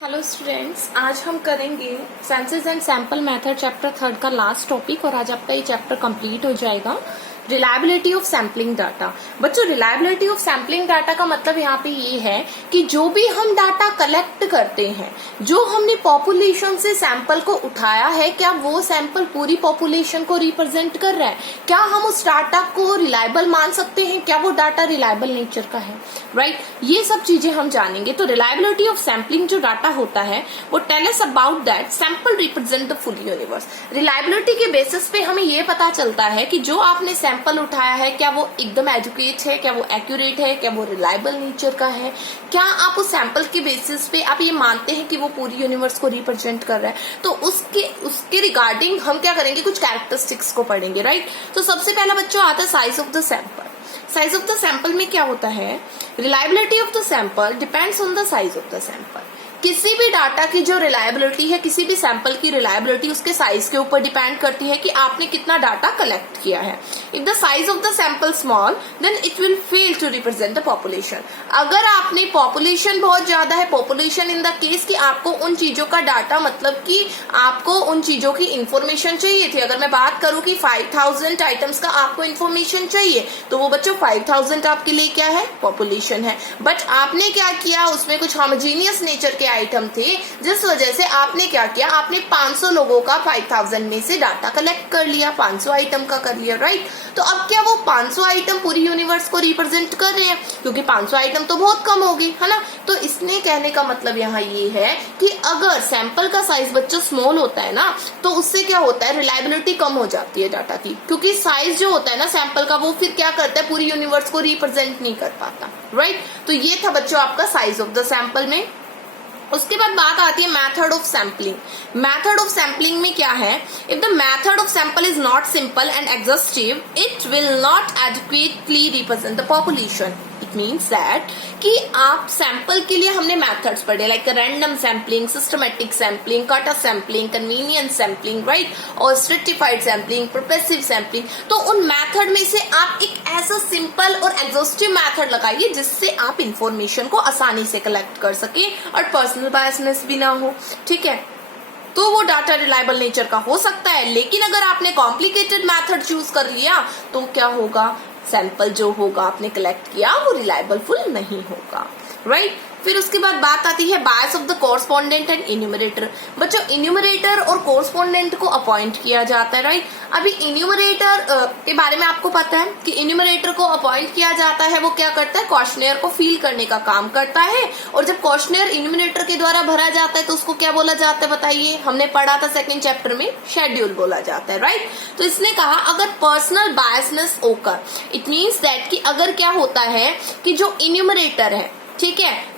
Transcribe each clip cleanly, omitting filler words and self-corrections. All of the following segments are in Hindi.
हेलो स्टूडेंट्स, आज हम करेंगे senses and sample method chapter 3 का लास्ट टॉपिक और आज आपका ये चैप्टर कंप्लीट हो जाएगा। Reliability of sampling data. बच्चों, रिलायबिलिटी ऑफ सैम्पलिंग डाटा का मतलब यहाँ पे ये है कि जो भी हम डाटा कलेक्ट करते हैं, जो हमने पॉपुलेशन से सैंपल को उठाया है, क्या वो सैंपल पूरी पॉपुलेशन को रिप्रेजेंट कर रहा है? क्या हम उस डाटा को रिलायबल मान सकते हैं? क्या वो डाटा रिलायबल नेचर का है? राइट, ये सब चीजें हम जानेंगे। तो रिलायबिलिटी ऑफ सैम्पलिंग जो डाटा होता है वो tell us about that sample represent the full universe. Reliability के बेसिस पे हमें ये पता चलता है कि जो आपने सैंपल उठाया है, क्या वो एकदम एजुकेट है, क्या वो एक्यूरेट है, क्या वो रिलायबल नेचर का है, क्या आप उस सैंपल के बेसिस पे आप ये मानते हैं कि वो पूरी यूनिवर्स को रिप्रेजेंट कर रहा है। तो उसके रिगार्डिंग हम क्या करेंगे, कुछ कैरेक्टरिस्टिक्स को पढ़ेंगे। राइट, तो सबसे पहला बच्चों आता है size of the sample. Size of the sample में क्या होता है, reliability of the sample depends on the size of the sample. किसी भी डाटा की जो रिलायबिलिटी है, किसी भी सैंपल की रिलायबिलिटी उसके साइज के ऊपर डिपेंड करती है कि आपने कितना डाटा कलेक्ट किया है। If the size of the sample small then it will fail to represent the population. अगर आपने पॉपुलेशन बहुत ज्यादा है, पॉपुलेशन इन द केस कि आपको उन चीजों का डाटा, मतलब कि आपको उन चीजों की इंफॉर्मेशन चाहिए थी। अगर मैं बात करूं कि 5000 आइटम्स का आपको इंफॉर्मेशन चाहिए, तो वो बच्चों 5000 आपके लिए क्या है, पॉपुलेशन है। बट आपने क्या किया, उसमें कुछ होमोजीनियस नेचर के आइटम थे, जिस वजह से आपने क्या किया, आपने 500 लोगों का 5000 में से डाटा कलेक्ट कर लिया, 500 आइटम का कर लिया। राइट, तो अब क्या वो 500 आइटम पूरी यूनिवर्स को रिप्रेजेंट कर रहे हैं? क्योंकि 500 आइटम तो बहुत कम होगी, है ना। तो इसने कहने का मतलब यहाँ ये है कि अगर सैंपल का साइज बच्चों स्मॉल होता है ना, तो उससे क्या होता है, रिलायबिलिटी कम हो जाती है डाटा की, क्योंकि साइज जो होता है ना सैंपल का, वो फिर क्या करता है, पूरी यूनिवर्स को रिप्रेजेंट नहीं कर पाता। राइट, तो ये था बच्चों आपका साइज ऑफ द सैंपल में। उसके बाद बात आती है method of sampling. Method of sampling में क्या है, if the method of sample is not simple and exhaustive it will not adequately represent the population. It means that कि आप सैंपल के लिए हमने मेथड्स पढ़े, like random sampling, systematic sampling, cut off sampling, convenience sampling, right, और स्ट्रेटिफाइड सैम्पलिंग, प्रोपेसिव सैम्पलिंग। तो उन मेथड में से आप एक ऐसा सिंपल और एग्जॉस्टिव मेथड लगाइए जिससे आप इंफॉर्मेशन को आसानी से कलेक्ट कर सके और पर्सनल बायसनेस भी ना हो। ठीक है, तो वो डाटा रिलायबल नेचर का हो सकता है। लेकिन अगर आपने कॉम्प्लिकेटेड मेथड चूज कर लिया तो क्या होगा, सैंपल जो होगा आपने कलेक्ट किया वो रिलायबल फुल नहीं होगा। राइट, फिर उसके बाद बात आती है bias of the correspondent and enumerator. बच्चों, इन्यूमरेटर और कोरस्पॉन्डेंट को अपॉइंट किया जाता है। राइट, अभी इन्यूमरेटर के बारे में आपको पता है कि इन्यूमरेटर को अपॉइंट किया जाता है, वो क्या करता है, क्वेश्चनेयर को फिल करने का काम करता है। और जब क्वेश्चनेयर इन्यूमरेटर के द्वारा भरा जाता है तो उसको क्या बोला जाता है, बताइए, हमने पढ़ा था सेकंड चैप्टर में, शेड्यूल बोला जाता है। राइट, तो इसने कहा अगर पर्सनल बायसनेस ओकर, इट मीन्स दैट कि अगर क्या होता है कि जो इन्यूमरेटर है, ठीक है,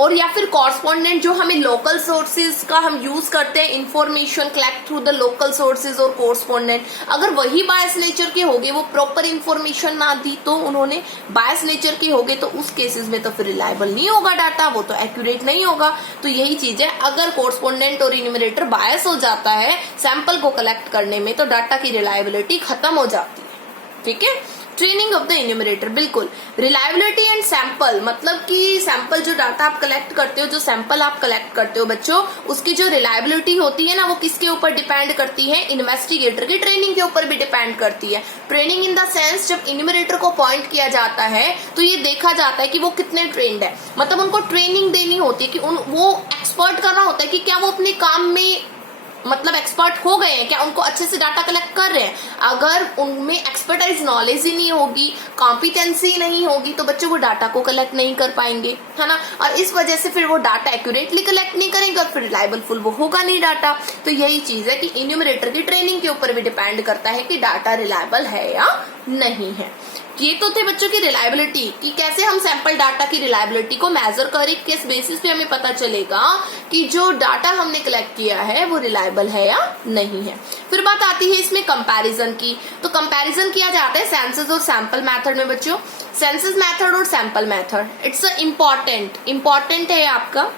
और या फिर कॉरस्पॉन्डेंट जो हमें लोकल सोर्सेज का हम यूज करते हैं, information collect through the local sources, और कॉरस्पॉन्डेंट अगर वही बायस नेचर के होंगे, वो प्रॉपर इंफॉर्मेशन ना दी तो उन्होंने बायस नेचर के होंगे, तो उस केसेस में तो फिर रिलायबल नहीं होगा डाटा, वो तो एक्यूरेट नहीं होगा। तो यही चीज है, अगर कॉरस्पॉन्डेंट और इन्यूमरेटर बायस हो जाता है सैंपल को कलेक्ट करने में, तो डाटा की रिलायबिलिटी खत्म हो जाती है। ठीक है, ट्रेनिंग ऑफ द इन्यूमरेटर, बिल्कुल। रिलायबिलिटी एंड सैंपल, मतलब कि सैंपल जो डाटा आप कलेक्ट करते हो, जो सैंपल आप कलेक्ट करते हो बच्चों, उसकी जो रिलायबिलिटी होती है ना, वो किसके ऊपर डिपेंड करती है, इन्वेस्टिगेटर की ट्रेनिंग के ऊपर भी डिपेंड करती है। ट्रेनिंग इन द सेंस, जब इन्यूमरेटर को अपॉइंट किया जाता है तो ये देखा जाता है कि वो कितने ट्रेंड है, मतलब उनको ट्रेनिंग देनी होती है कि वो एक्सपर्ट करना होता है कि क्या वो अपने काम में मतलब एक्सपर्ट हो गए हैं, क्या उनको अच्छे से डाटा कलेक्ट कर रहे हैं। अगर उनमें एक्सपर्टाइज नॉलेज ही नहीं होगी, कॉम्पिटेंसी नहीं होगी, तो बच्चे वो डाटा को कलेक्ट नहीं कर पाएंगे, है ना। और इस वजह से फिर वो डाटा एक्यूरेटली कलेक्ट नहीं करेंगे और फिर रिलायबल फुल वो होगा नहीं डाटा। तो यही चीज है कि इन्यूमरेटर की ट्रेनिंग के ऊपर भी डिपेंड करता है कि डाटा रिलायबल है या नहीं है। ये तो थे बच्चों की रिलायबिलिटी, कि कैसे हम सैंपल डाटा की रिलायबिलिटी को मेजर करें, किस बेसिस पे हमें पता चलेगा कि जो डाटा हमने कलेक्ट किया है वो रिलायबल है या नहीं है। फिर बात आती है इसमें कंपैरिजन की। तो कंपैरिजन किया जाता है सेंसस और सैंपल मेथड में बच्चों। सेंसस मेथड और सैंपल मेथड, इट्स इम्पोर्टेंट है आपका।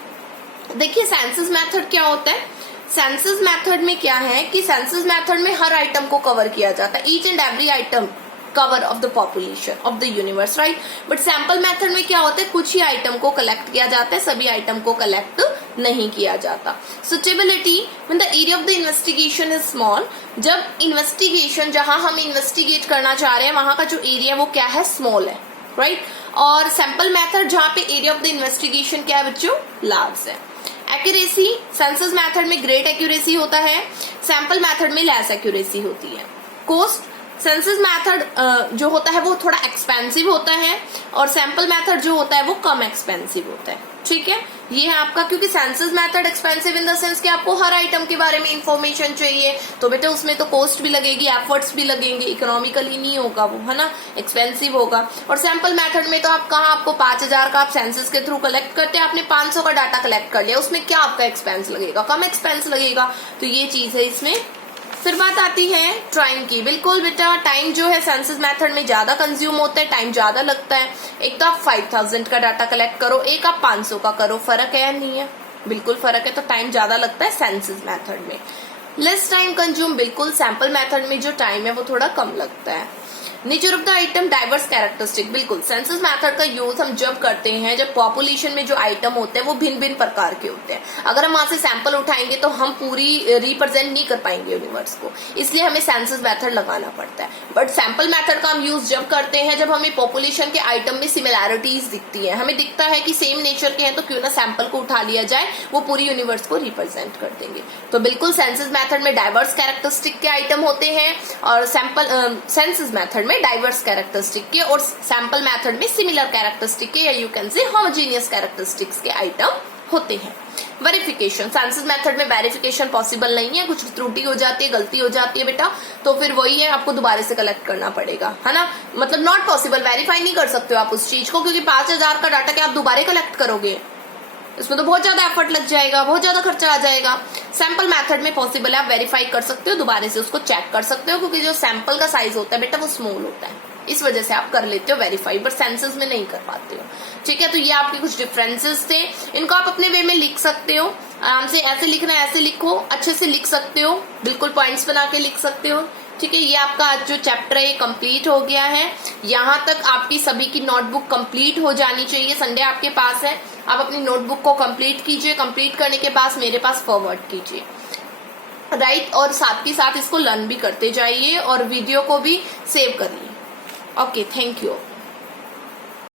देखिए सेंसस मेथड क्या होता है, सेंसस मेथड में क्या है कि सेंसस मेथड में हर आइटम को कवर किया जाता है, each and every item cover of the population of the universe, right. But sample method में क्या होता है, कुछ ही आइटम को कलेक्ट किया जाता है, सभी आइटम को कलेक्ट नहीं किया जाता। Suitability when the area of the investigation is small, जब इन्वेस्टिगेशन जहां हम इन्वेस्टिगेट करना चाह रहे हैं वहां का जो एरिया वो क्या है, स्मॉल है, राइट। और सैंपल मेथड जहां पे एरिया ऑफ द इन्वेस्टिगेशन क्या है बच्चों, लार्ज है। एक्यूरेसी, सेंसस मेथड में ग्रेट एक्यूरेसी होता है, सैंपल मेथड में लेस एक्यूरेसी होती है। कॉस्ट, सेंसस मेथड जो होता है वो थोड़ा एक्सपेंसिव होता है और सैंपल मेथड जो होता है वो कम एक्सपेंसिव होता है, ठीक है। ये है आपका, क्योंकि census method expensive in the sense कि आपको हर आइटम के बारे में इंफॉर्मेशन चाहिए, तो बेटा उसमें तो कॉस्ट भी लगेगी, एफर्ट्स भी लगेंगे, इकोनॉमिकली नहीं होगा वो, है ना, एक्सपेंसिव होगा। और सैंपल मेथड में तो आप कहाँ, आपको 5000 का आप सेंसस के थ्रू कलेक्ट करते हैं, आपने 500 का डाटा कलेक्ट कर लिया, उसमें क्या आपका एक्सपेंस लगेगा, कम एक्सपेंस लगेगा, तो ये चीज है इसमें। फिर बात आती है टाइम की। बिल्कुल बेटा, टाइम जो है सेंसस मेथड में ज्यादा कंज्यूम होता है, टाइम ज्यादा लगता है। एक तो आप 5000 का डाटा कलेक्ट करो, एक आप 500 का करो, फर्क है या नहीं है, बिल्कुल फर्क है, तो टाइम ज्यादा लगता है सेंसस मेथड में। लेस टाइम कंज्यूम, बिल्कुल सैंपल मेथड में जो टाइम है वो थोड़ा कम लगता है। Nature of the item, diverse characteristic, बिल्कुल सेंसस मेथड का यूज हम जब करते हैं जब पॉपुलेशन में जो आइटम होते हैं वो भिन्न भिन्न प्रकार के होते हैं। अगर हम वहां से सैंपल उठाएंगे तो हम पूरी रिप्रेजेंट नहीं कर पाएंगे यूनिवर्स को, इसलिए हमें सेंसस मेथड लगाना पड़ता है। बट सैंपल मेथड का हम यूज जब करते हैं जब हमें पॉपुलेशन के आइटम में सिमिलैरिटीज दिखती है, हमें दिखता है कि सेम नेचर के हैं, तो क्यों ना सैंपल को उठा लिया जाए, वो पूरी यूनिवर्स को रिप्रेजेंट कर देंगे। तो बिल्कुल सेंसस मेथड में डाइवर्स कैरेक्टरिस्टिक के आइटम होते हैं और सेंसस मेथड में डाइवर्स कैरेक्टरिस्टिक के और सैंपल मेथड में सिमिलर कैरेक्टरिस्टिक के या you can say homogeneous characteristics के आइटम होते हैं। वेरिफिकेशन, सेंसस मेथड में वेरिफिकेशन पॉसिबल नहीं है, कुछ त्रुटि हो जाती है, गलती हो जाती है बेटा, तो फिर वही है, आपको दोबारा से कलेक्ट करना पड़ेगा, है ना, मतलब नॉट पॉसिबल, वेरीफाई नहीं कर सकते हो आप उस चीज को, क्योंकि 5000 का डाटा क्या आप दोबारा कलेक्ट करोगे, इसमें तो बहुत ज्यादा एफर्ट लग जाएगा, बहुत ज्यादा खर्चा आ जाएगा। सैंपल मेथड में पॉसिबल है, आप वेरीफाई कर सकते हो, दोबारा से उसको चेक कर सकते हो, क्योंकि जो सैंपल का साइज होता है बेटा वो स्मॉल होता है, इस वजह से आप कर लेते हो वेरीफाई, बट सेंसस में नहीं कर पाते हो, ठीक है। तो ये आपके कुछ डिफरेंसेस थे, इनको आप अपने वे में लिख सकते हो, आराम से ऐसे लिखना है ऐसे लिखो, अच्छे से लिख सकते हो, बिल्कुल पॉइंट्स बना के लिख सकते हो, ठीक है। ये आपका आज जो चैप्टर है ये कंप्लीट हो गया है, यहाँ तक आपकी सभी की नोटबुक कंप्लीट हो जानी चाहिए। संडे आपके पास है, आप अपनी नोटबुक को कंप्लीट कीजिए, कंप्लीट करने के बाद मेरे पास फॉरवर्ड कीजिए, राइट, और साथ के साथ इसको लर्न भी करते जाइए और वीडियो को भी सेव करिए। Okay, thank you.